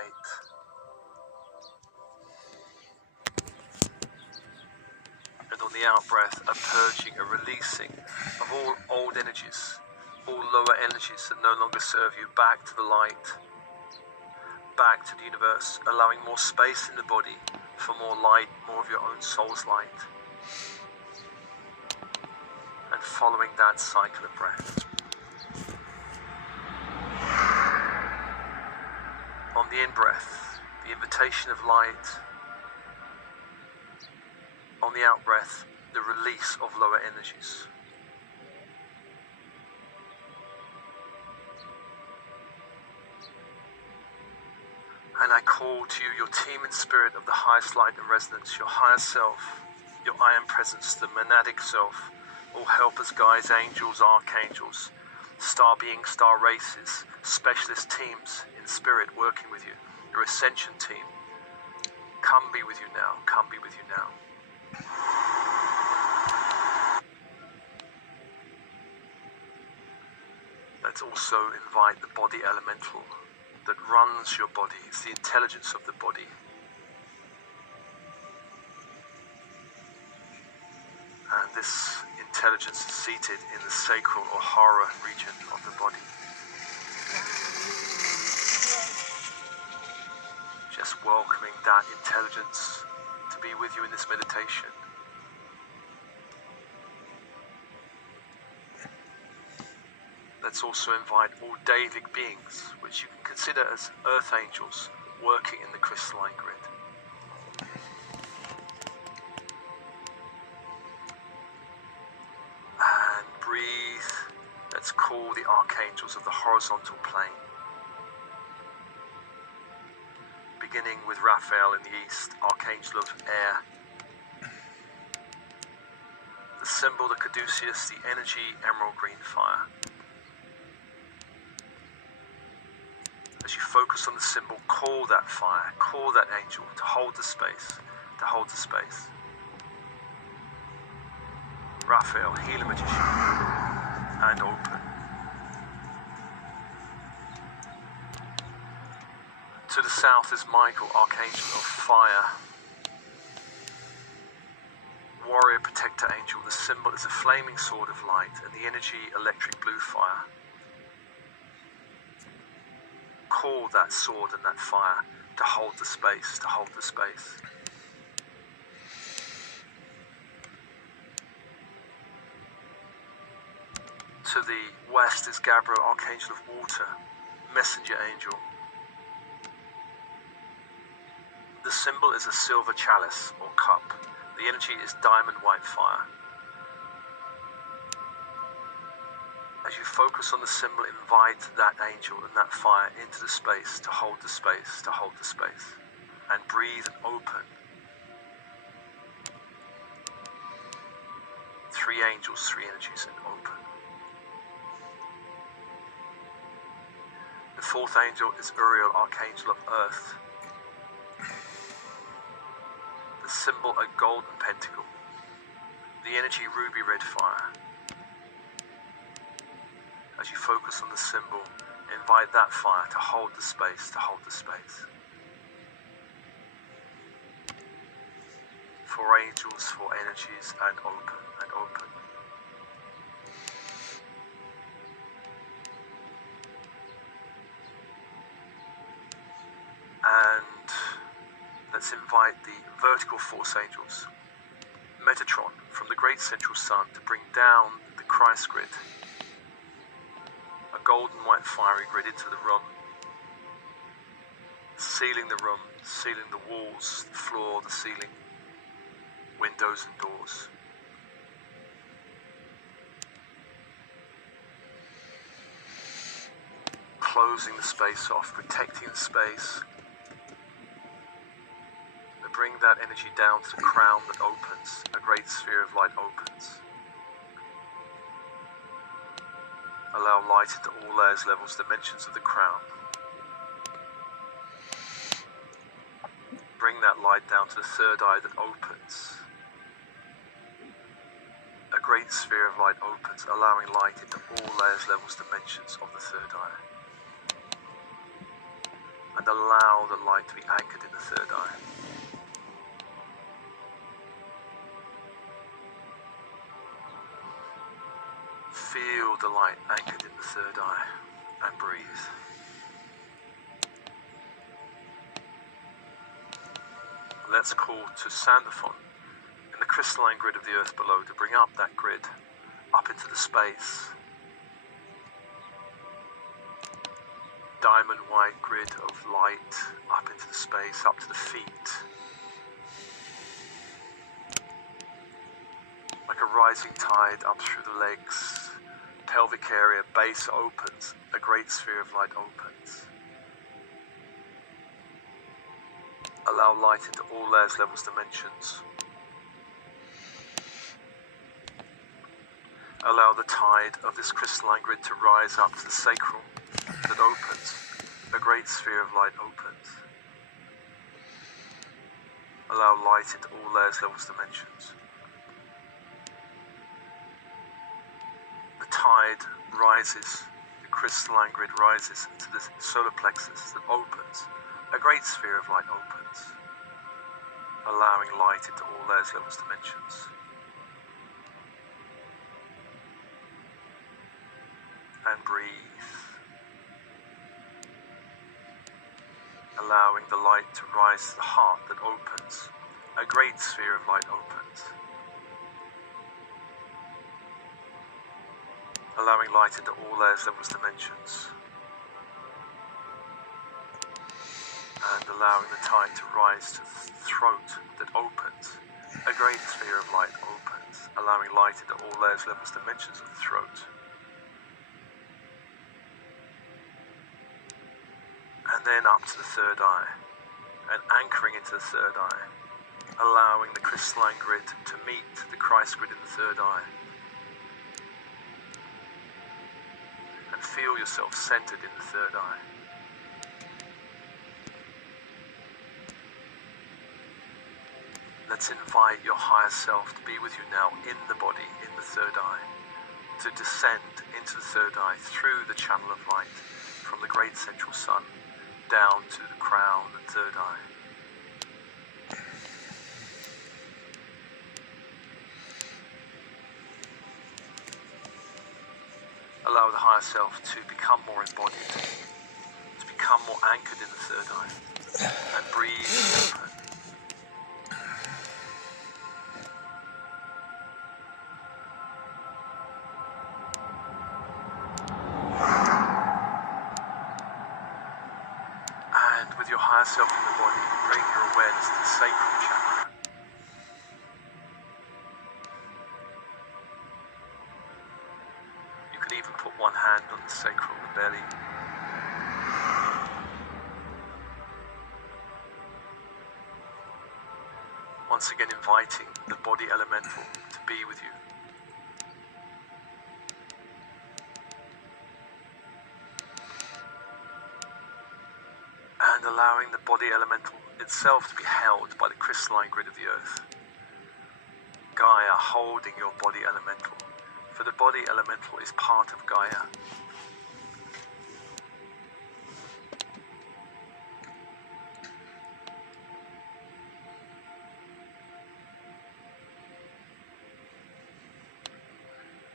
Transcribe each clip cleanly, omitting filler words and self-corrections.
light. And on the out-breath, a purging, a releasing of all old energies, all lower energies that no longer serve you, back to the light, back to the universe, allowing more space in the body for more light, more of your own soul's light. And following that cycle of breath. On the in-breath, the invitation of light. On the out-breath, the release of lower energies. And I call to you your team in spirit of the highest light and resonance, your higher self, your I am presence, the monadic self, all helpers, guides, angels, archangels, star beings, star races, specialist teams in spirit working with you, your ascension team. Come be with you now, come be with you now. Let's also invite the body elemental that runs your body. It's the intelligence of the body. And this intelligence is seated in the sacral or hara region of the body. Just welcoming that intelligence to be with you in this meditation. Let's also invite all Davic beings, which you can consider as earth angels, working in the crystalline grid. And breathe. Let's call the archangels of the horizontal plane. Beginning with Raphael in the east, archangel of air. The symbol, the caduceus, the energy, emerald green fire. As you focus on the symbol, call that fire, call that angel to hold the space, to hold the space. Raphael, healer magician, and open. To the south is Michael, archangel of fire. Warrior protector angel, the symbol is a flaming sword of light, and the energy, electric blue fire. Call that sword and that fire to hold the space, to hold the space. To the west is Gabriel, archangel of water, messenger angel. The symbol is a silver chalice or cup. The energy is diamond white fire. As you focus on the symbol, invite that angel and that fire into the space, to hold the space, to hold the space. And breathe and open. 3 angels, 3 energies, and open. The 4th angel is Uriel, archangel of earth. The symbol, a golden pentacle. The energy, ruby red fire. As you focus on the symbol, invite that fire to hold the space, to hold the space. 4 angels, 4 energies, and open, and open. And let's invite the vertical force angels, Metatron, from the great central sun, to bring down the Christ grid. A golden white fiery grid into the room, sealing the room, sealing the walls, the floor, the ceiling, windows and doors. Closing the space off, protecting the space. To bring that energy down to the crown that opens, a great sphere of light opens. Allow light into all layers, levels, dimensions of the crown. Bring that light down to the 3rd eye that opens. A great sphere of light opens, allowing light into all layers, levels, dimensions of the 3rd eye. And allow the light to be anchored in the third eye. Feel the light anchored in the third eye and breathe. Let's call to Sandalphon in the crystalline grid of the earth below to bring up that grid up into the space. Diamond white grid of light up into the space, up to the feet. Like a rising tide up through the legs, pelvic area, base opens, a great sphere of light opens. Allow light into all layers, levels, dimensions. Allow the tide of this crystalline grid to rise up to the sacral that opens. A great sphere of light opens. Allow light into all layers, levels, dimensions. The tide rises, the crystalline grid rises into the solar plexus that opens. A great sphere of light opens, allowing light into all layers, levels, dimensions. And breathe. Allowing the light to rise to the heart that opens. A great sphere of light opens. Allowing light into all layers, levels, dimensions. And allowing the tide to rise to the throat that opens. A great sphere of light opens, allowing light into all layers, levels, dimensions of the throat. And then up to the third eye, and anchoring into the third eye, allowing the crystalline grid to meet the Christ grid in the third eye. And feel yourself centered in the third eye. Let's invite your higher self to be with you now in the body, in the third eye, to descend into the third eye through the channel of light from the great central sun down to the crown and third eye. Allow the higher self to become more embodied, to become more anchored in the third eye, and breathe open. Your higher self in the body, bring your awareness to the sacral chakra. You can even put one hand on the sacral, the belly. Once again inviting the body elemental to be with you. And allowing the body elemental itself to be held by the crystalline grid of the earth. Gaia holding your body elemental, for the body elemental is part of Gaia.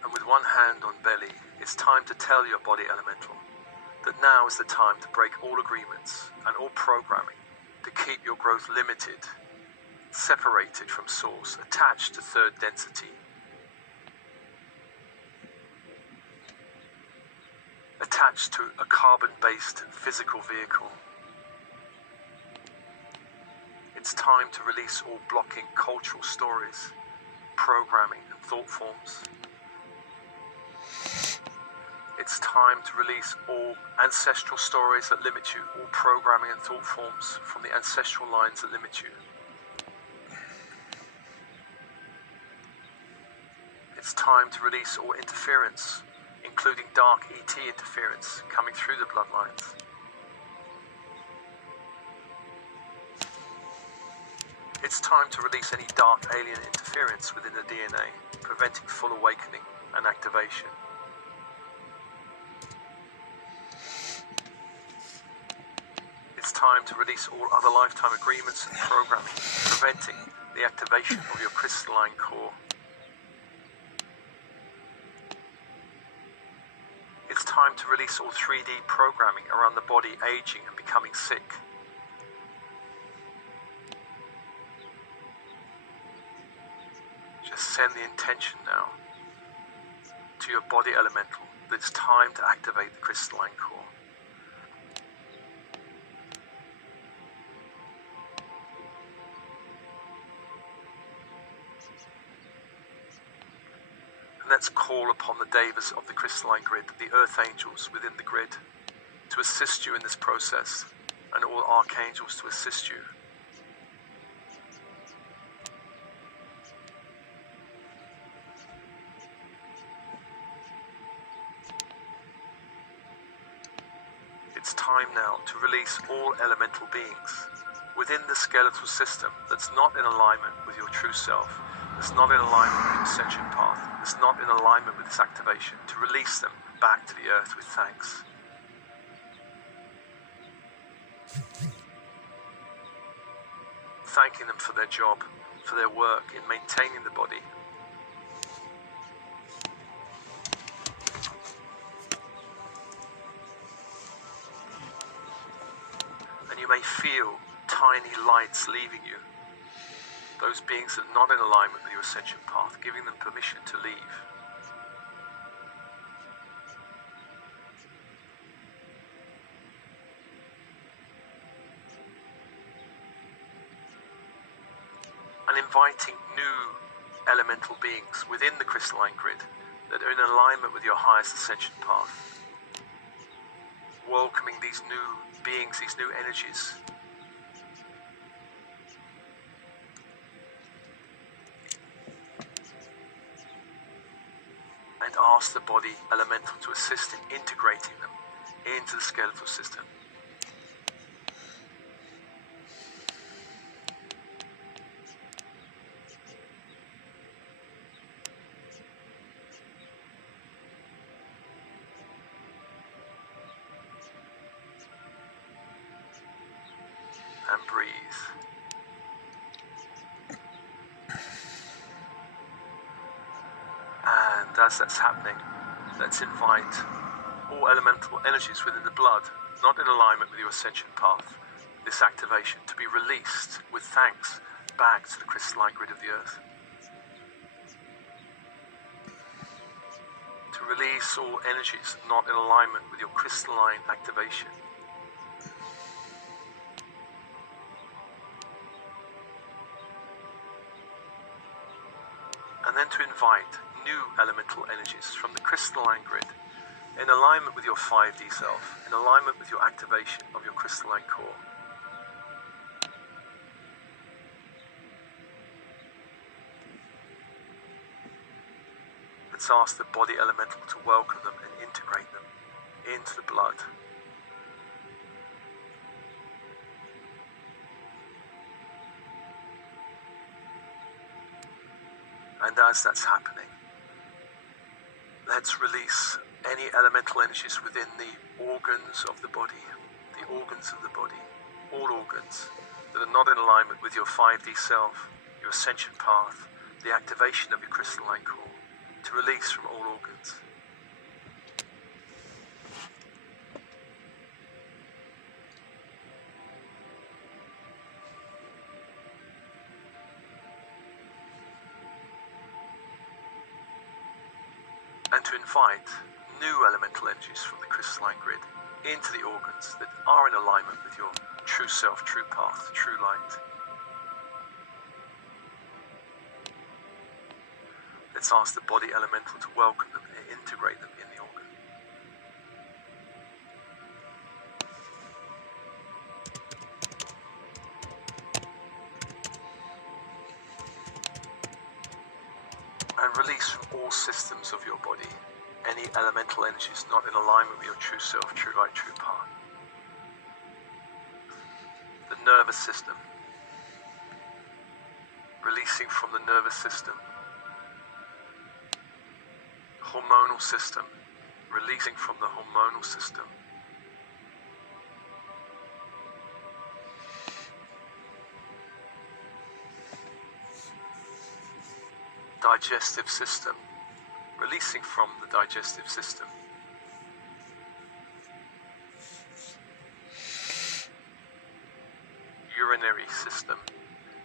And with one hand on belly, it's time to tell your body elemental that now is the time to break all agreements and all programming to keep your growth limited, separated from source, attached to third density, attached to a carbon-based physical vehicle. It's time to release all blocking cultural stories, programming and thought forms. It's time to release all ancestral stories that limit you, all programming and thought forms from the ancestral lines that limit you. It's time to release all interference, including dark ET interference coming through the bloodlines. It's time to release any dark alien interference within the DNA, preventing full awakening and activation. It's time to release all other lifetime agreements and programming, preventing the activation of your crystalline core. It's time to release all 3D programming around the body aging and becoming sick. Just send the intention now to your body elemental that it's time to activate the crystalline core. And let's call upon the devas of the crystalline grid, the earth angels within the grid, to assist you in this process, and all archangels to assist you. It's time now to release all elemental beings within the skeletal system that's not in alignment with your true self, that's not in alignment with your ascension path, that's not in alignment with this activation, to release them back to the earth with thanks. Thanking them for their job, for their work in maintaining the body. And you may feel tiny lights leaving you. Those beings that are not in alignment with your ascension path, giving them permission to leave. And inviting new elemental beings within the crystalline grid that are in alignment with your highest ascension path. Welcoming these new beings, these new energies. And ask the body elemental to assist in integrating them into the skeletal system. And breathe. And as that's happening, let's invite all elemental energies within the blood, not in alignment with your ascension path, this activation to be released with thanks back to the crystalline grid of the earth. To release all energies not in alignment with your crystalline activation. And then to invite new elemental energies from the crystalline grid in alignment with your 5D self, in alignment with your activation of your crystalline core. Let's ask the body elemental to welcome them and integrate them into the blood. And as that's happening, let's release any elemental energies within the organs of the body, all organs that are not in alignment with your 5D self, your ascension path, the activation of your crystalline core, to release from all organs. And to invite new elemental energies from the crystalline grid into the organs that are in alignment with your true self, true path, true light. Let's ask the body elemental to welcome them and integrate them in the organ. And release from all systems of your body any elemental energies not in alignment with your true self, true light, true path. The nervous system. Releasing from the nervous system. Hormonal system. Releasing from the hormonal system. digestive system, releasing from the digestive system. Urinary system,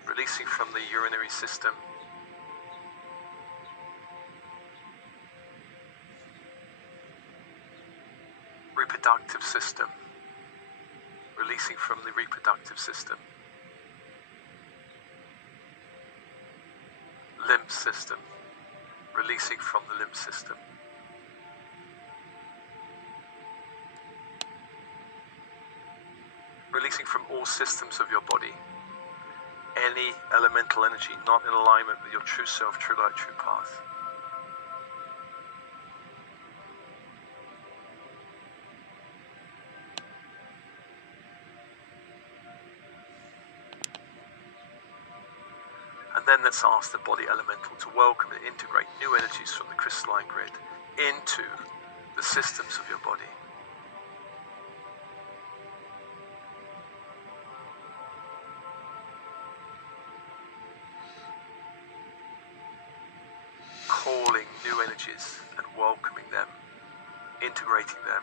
releasing from the urinary system. Reproductive system, releasing from the reproductive system. Lymph system, releasing from the lymph system. Releasing from all systems of your body any elemental energy not in alignment with your true self, true light, true path. And then let's ask the body elemental to welcome and integrate new energies from the crystalline grid into the systems of your body. Calling new energies and welcoming them, integrating them.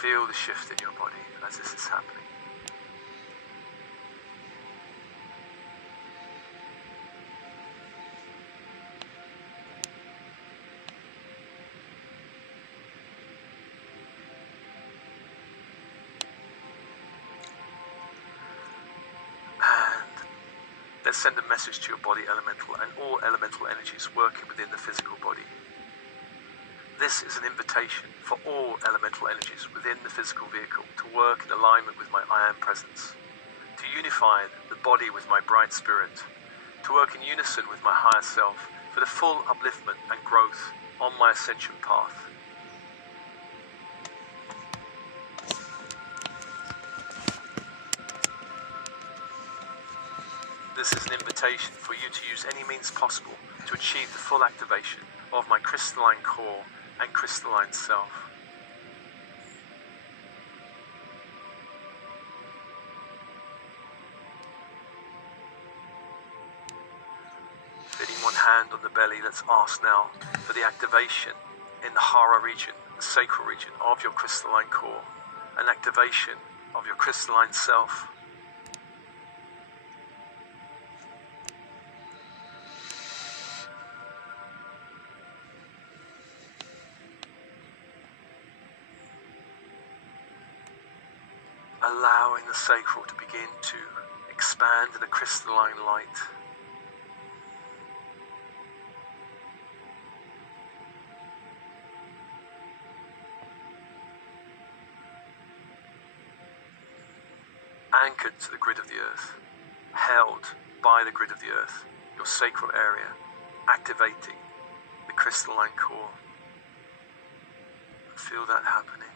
Feel the shift in your body as this is happening. Let's send a message to your body elemental and all elemental energies working within the physical body. This is an invitation for all elemental energies within the physical vehicle to work in alignment with my I Am presence, to unify the body with my bright spirit, to work in unison with my higher self for the full upliftment and growth on my ascension path. This is an invitation for you to use any means possible to achieve the full activation of my crystalline core and crystalline self. Fitting one hand on the belly, let's ask now for the activation in the Hara region, the sacral region of your crystalline core, an activation of your crystalline self. Allowing the sacral to begin to expand in a crystalline light. Anchored to the grid of the earth, held by the grid of the earth, your sacral area, activating the crystalline core. Feel that happening.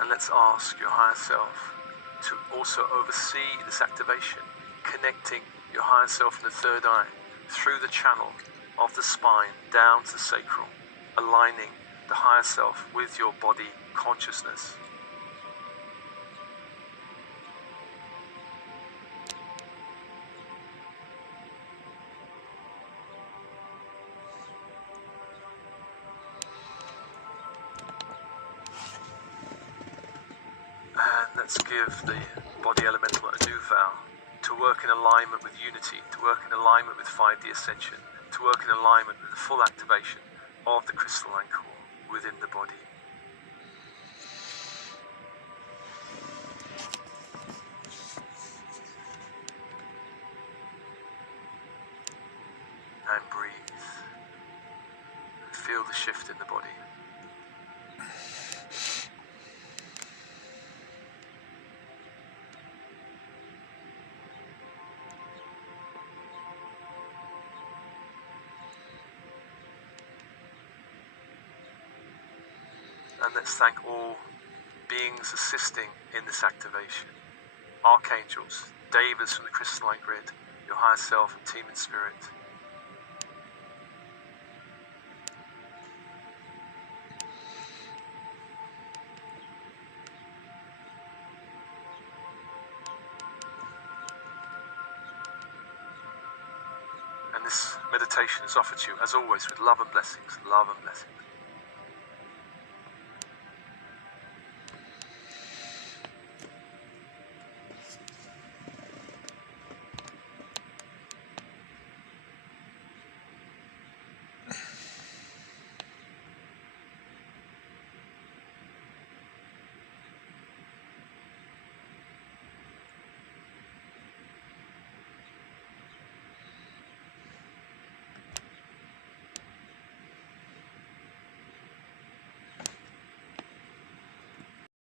And let's ask your higher self to also oversee this activation, connecting your higher self in the third eye through the channel of the spine down to the sacral, aligning the higher self with your body consciousness. Let's give the body elemental a new vow to work in alignment with unity, to work in alignment with 5D ascension, to work in alignment with the full activation of the crystalline core within the body. And breathe. And feel the shift in the body. And let's thank all beings assisting in this activation. Archangels, Devas from the crystalline grid, your higher self and team in spirit. And this meditation is offered to you, as always, with love and blessings, love and blessings.